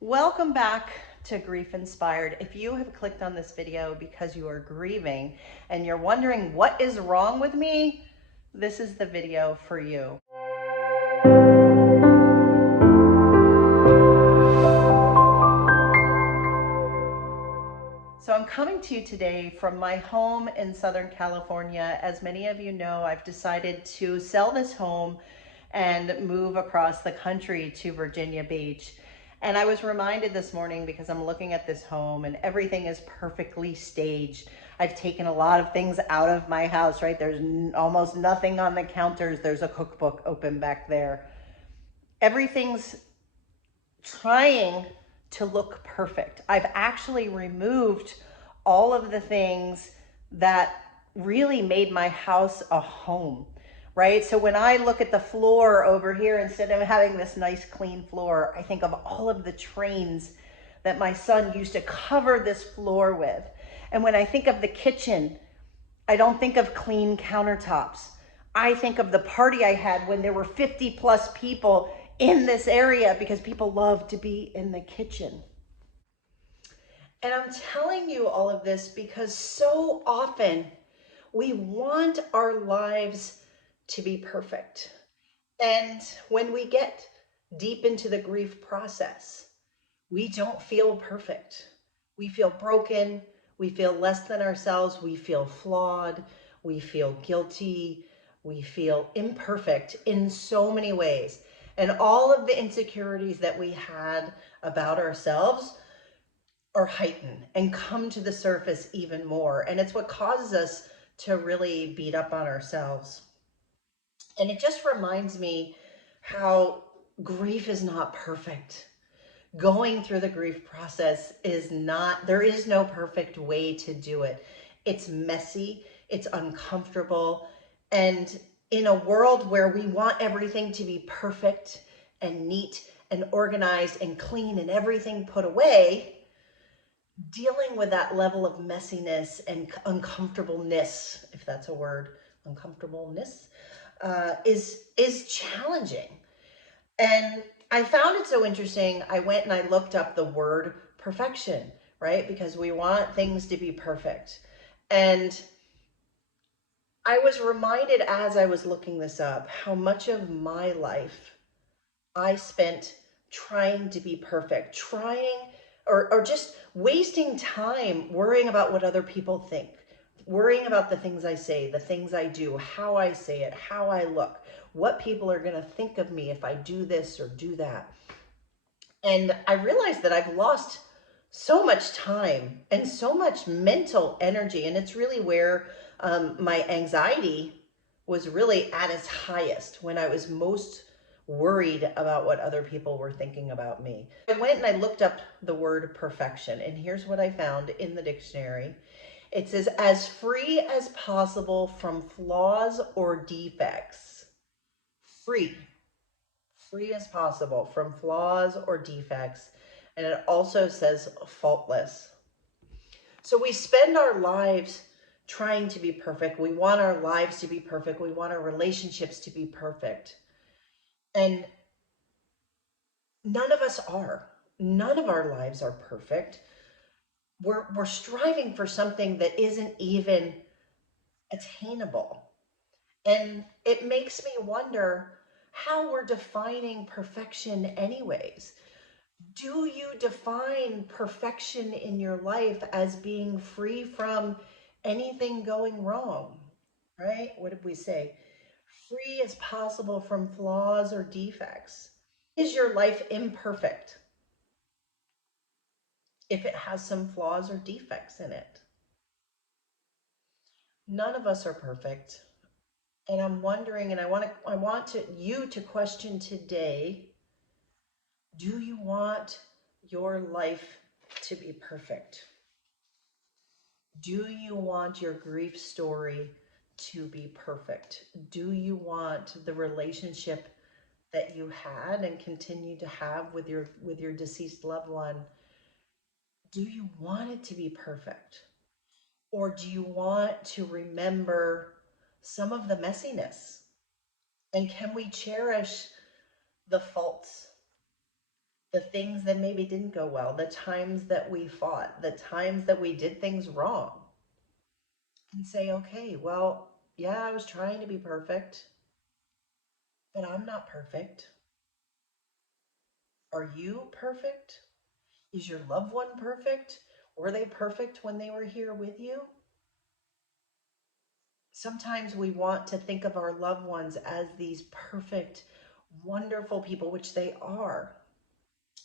Welcome back to Grief Inspired. If you have clicked on this video because you are grieving and you're wondering what is wrong with me, this is the video for you. So I'm coming to you today from my home in Southern California. As many of you know, I've decided to sell this home and move across the country to Virginia Beach. And I was reminded this morning because I'm looking at this home and everything is perfectly staged. I've taken a lot of things out of my house, right? There's almost nothing on the counters. There's a cookbook open back there. Everything's trying to look perfect. I've actually removed all of the things that really made my house a home, right? So when I look at the floor over here, instead of having this nice clean floor, I think of all of the trains that my son used to cover this floor with. And when I think of the kitchen, I don't think of clean countertops. I think of the party I had when there were 50 plus people in this area because people love to be in the kitchen. And I'm telling you all of this because so often we want our lives to be perfect. And when we get deep into the grief process, we don't feel perfect. We feel broken. We feel less than ourselves. We feel flawed. We feel guilty. We feel imperfect in so many ways. And all of the insecurities that we had about ourselves are heightened and come to the surface even more. And it's what causes us to really beat up on ourselves. And it just reminds me how grief is not perfect. Going through the grief process is not, there is no perfect way to do it. It's messy, it's uncomfortable. And in a world where we want everything to be perfect and neat and organized and clean and everything put away, dealing with that level of messiness and uncomfortableness, if that's a word, uncomfortableness, is challenging. And I found it so interesting. I went and I looked up the word perfection, right? Because we want things to be perfect. And I was reminded as I was looking this up how much of my life I spent trying to be perfect, trying or just wasting time worrying about what other people think, worrying about the things I say, the things I do, how I say it, how I look, what people are going to think of me if I do this or do that. And I realized that I've lost so much time and so much mental energy. And it's really where my anxiety was really at its highest, when I was most worried about what other people were thinking about me. I went and I looked up the word perfection, and here's what I found in the dictionary. It says, as free as possible from flaws or defects. Free as possible from flaws or defects. And it also says faultless. So we spend our lives trying to be perfect. We want our lives to be perfect. We want our relationships to be perfect. And none of us are. None of our lives are perfect. We're striving for something that isn't even attainable. And it makes me wonder how we're defining perfection anyways. Do you define perfection in your life as being free from anything going wrong? Right? What did we say? Free as possible from flaws or defects. Is your life imperfect if it has some flaws or defects in it? None of us are perfect. And I'm wondering, and I want you to question today, do you want your life to be perfect? Do you want your grief story to be perfect? Do you want the relationship that you had and continue to have with your deceased loved one? Do you want it to be perfect? Or do you want to remember some of the messiness? And can we cherish the faults the things that maybe didn't go well, the times that we fought, the times that we did things wrong, and say, okay, well, yeah, I was trying to be perfect, but I'm not perfect. Are you perfect? Is your loved one perfect? Were they perfect when they were here with you? Sometimes we want to think of our loved ones as these perfect, wonderful people, which they are,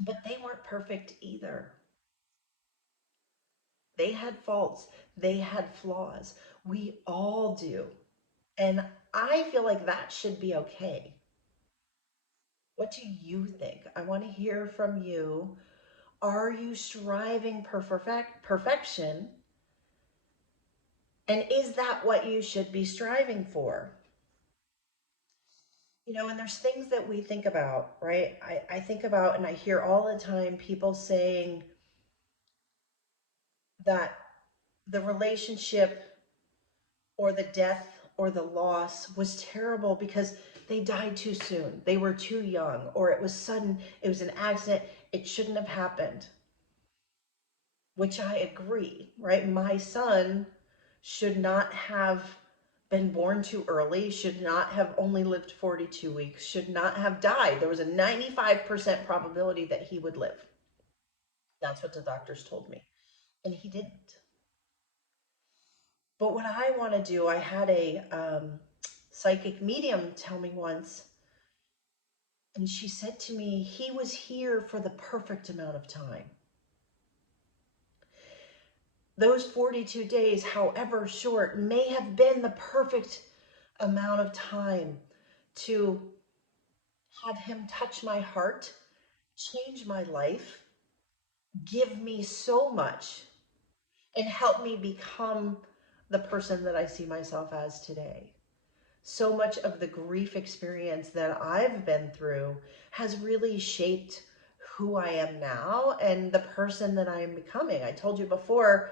but they weren't perfect either. They had faults, they had flaws. We all do. And I feel like that should be okay. What do you think? I want to hear from you. Are you striving for perfection? And is that what you should be striving for? And there's things that we think about, right? I think about and I hear all the time people saying that the relationship or the death or the loss was terrible because they died too soon. They were too young, or it was sudden, it was an accident, it shouldn't have happened, which I agree, right? My son should not have been born too early, should not have only lived 42 weeks, should not have died. There was a 95% probability that he would live. That's what the doctors told me. And he didn't. But what I want to do, I had a psychic medium tell me once, and she said to me, he was here for the perfect amount of time. Those 42 days, however short, may have been the perfect amount of time to have him touch my heart, change my life, give me so much, and help me become the person that I see myself as today. So much of the grief experience that I've been through has really shaped who I am now and the person that I am becoming. I told you before,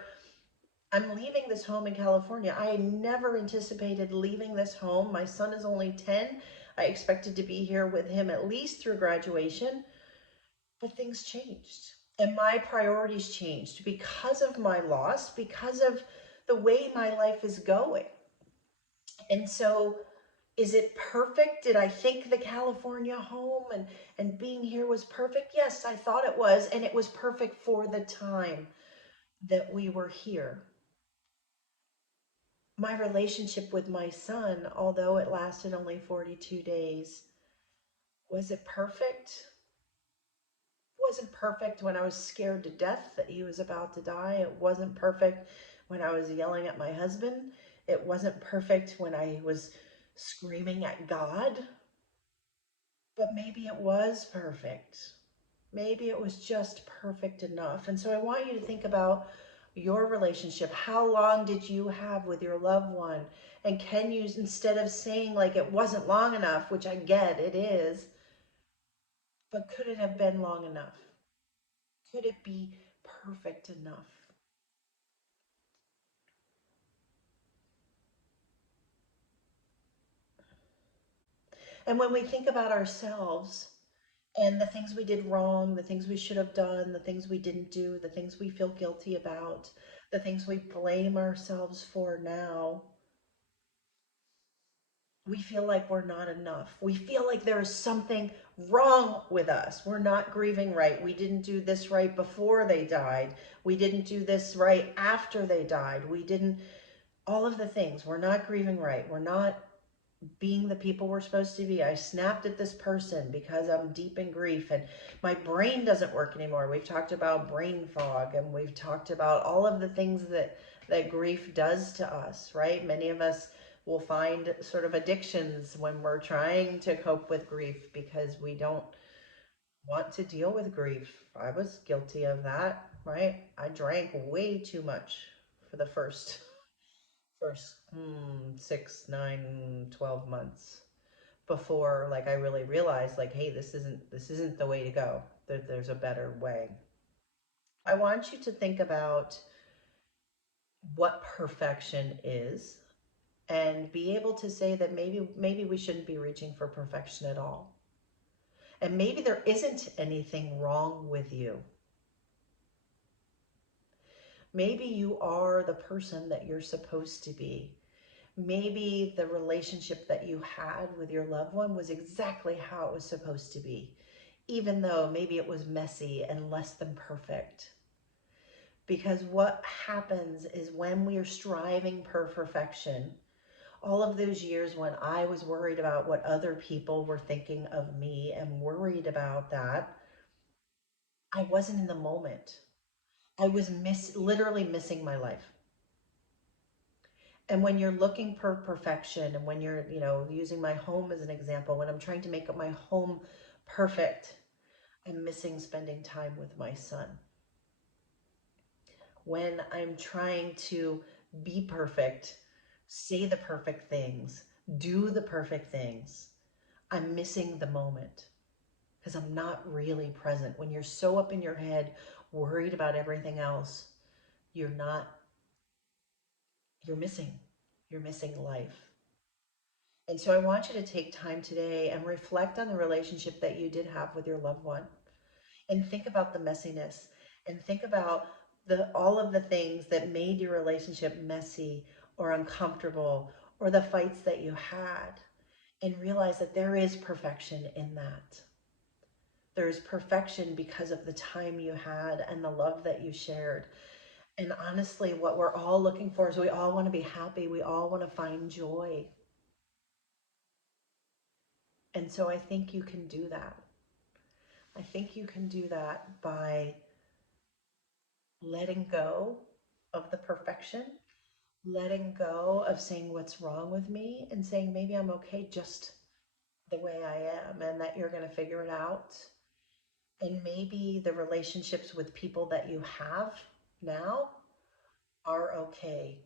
I'm leaving this home in California. I never anticipated leaving this home. My son is only 10. I expected to be here with him at least through graduation, but things changed. And my priorities changed because of my loss, because of the way my life is going. And so, is it perfect? Did I think the California home and being here was perfect? Yes, I thought it was, and it was perfect for the time that we were here. My relationship with my son, although it lasted only 42 days, was it perfect? It wasn't perfect when I was scared to death that he was about to die. It wasn't perfect when I was yelling at my husband. It wasn't perfect when I was screaming at God. But maybe it was perfect. Maybe it was just perfect enough. And so I want you to think about your relationship. How long did you have with your loved one? And can you, instead of saying like it wasn't long enough, which I get it is, but could it have been long enough? Could it be perfect enough? And when we think about ourselves and the things we did wrong, the things we should have done, the things we didn't do, the things we feel guilty about, the things we blame ourselves for now, we feel like we're not enough. We feel like there is something wrong with us. We're not grieving right. We didn't do this right before they died. We didn't do this right after they died. We didn't, all of the things. We're not grieving right. We're not being the people we're supposed to be. I snapped at this person because I'm deep in grief and my brain doesn't work anymore. We've talked about brain fog and we've talked about all of the things that grief does to us, right? Many of us will find sort of addictions when we're trying to cope with grief because we don't want to deal with grief. I was guilty of that, right? I drank way too much for the first 6, 9, 12 months before like I really realized like, hey, this isn't the way to go. There's a better way. I want you to think about what perfection is and be able to say that maybe we shouldn't be reaching for perfection at all. And maybe there isn't anything wrong with you. Maybe you are the person that you're supposed to be. Maybe the relationship that you had with your loved one was exactly how it was supposed to be, even though maybe it was messy and less than perfect. Because what happens is when we are striving for perfection, all of those years when I was worried about what other people were thinking of me and worried about that, I wasn't in the moment. I was literally missing my life. And when you're looking for perfection, and when you're, using my home as an example, when I'm trying to make my home perfect, I'm missing spending time with my son. When I'm trying to be perfect, say the perfect things, do the perfect things, I'm missing the moment because I'm not really present. When you're so up in your head, worried about everything else, you're not, you're missing. You're missing life. And so I want you to take time today and reflect on the relationship that you did have with your loved one, and think about the messiness, and think about all of the things that made your relationship messy or uncomfortable, or the fights that you had, and realize that there is perfection in that. There's perfection because of the time you had and the love that you shared. And honestly, what we're all looking for is we all want to be happy. We all want to find joy. And so I think you can do that. I think you can do that by letting go of the perfection, letting go of saying what's wrong with me, and saying maybe I'm okay just the way I am, and that you're going to figure it out. And maybe the relationships with people that you have now are okay.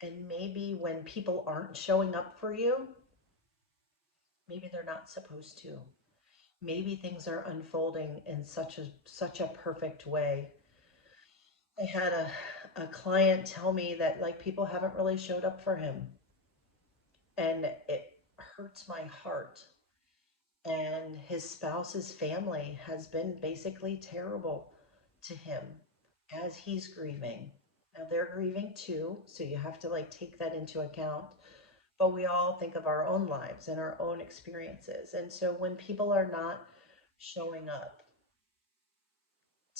And maybe when people aren't showing up for you, maybe they're not supposed to. Maybe things are unfolding in such a perfect way. I had a client tell me that like people haven't really showed up for him, and it hurts my heart. And his spouse's family has been basically terrible to him as he's grieving. Now they're grieving too, so you have to like take that into account. But we all think of our own lives and our own experiences. And so when people are not showing up,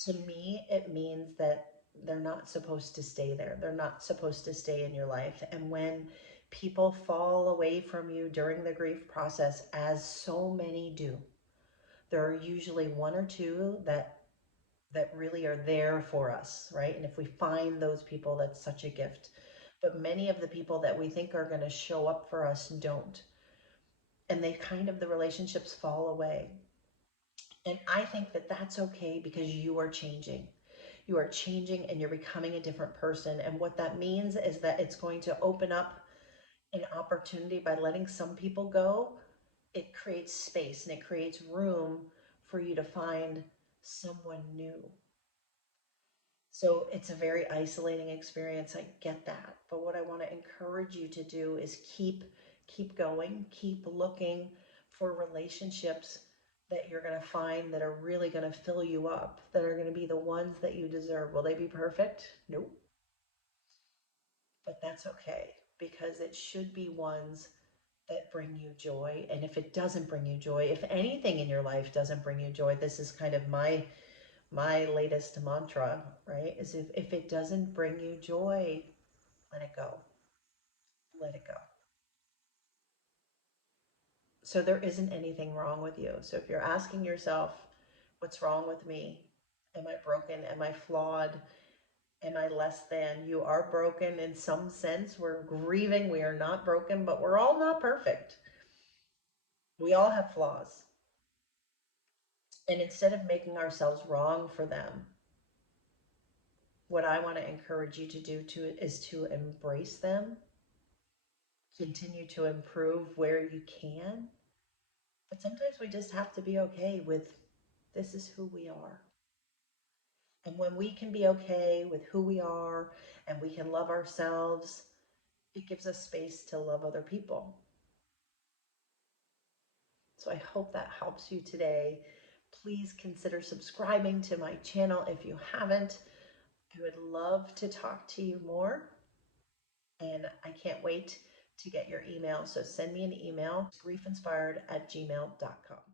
to me, it means that they're not supposed to stay there. They're not supposed to stay in your life. And when people fall away from you during the grief process, as so many do, there are usually one or two that really are there for us, right? And if we find those people, that's such a gift. But many of the people that we think are going to show up for us don't. And the relationships fall away. And I think that that's okay because you are changing. You are changing and you're becoming a different person. And what that means is that it's going to open up an opportunity by letting some people go. It creates space and it creates room for you to find someone new. So it's a very isolating experience. I get that. But what I want to encourage you to do is keep going, keep looking for relationships that you're going to find that are really going to fill you up, that are going to be the ones that you deserve. Will they be perfect? Nope. But that's okay because it should be ones that bring you joy. And if it doesn't bring you joy, if anything in your life doesn't bring you joy, this is kind of my latest mantra, right? Is if it doesn't bring you joy, let it go. Let it go. So there isn't anything wrong with you. So if you're asking yourself, what's wrong with me? Am I broken? Am I flawed? Am I less than? You are broken in some sense. We're grieving. We are not broken, but we're all not perfect. We all have flaws. And instead of making ourselves wrong for them, what I want to encourage you to do is to embrace them, continue to improve where you can. But sometimes we just have to be okay with this is who we are. And when we can be okay with who we are and we can love ourselves, it gives us space to love other people. So I hope that helps you today. Please consider subscribing to my channel if you haven't. I would love to talk to you more, and I can't wait to get your email. So send me an email, griefinspired@gmail.com.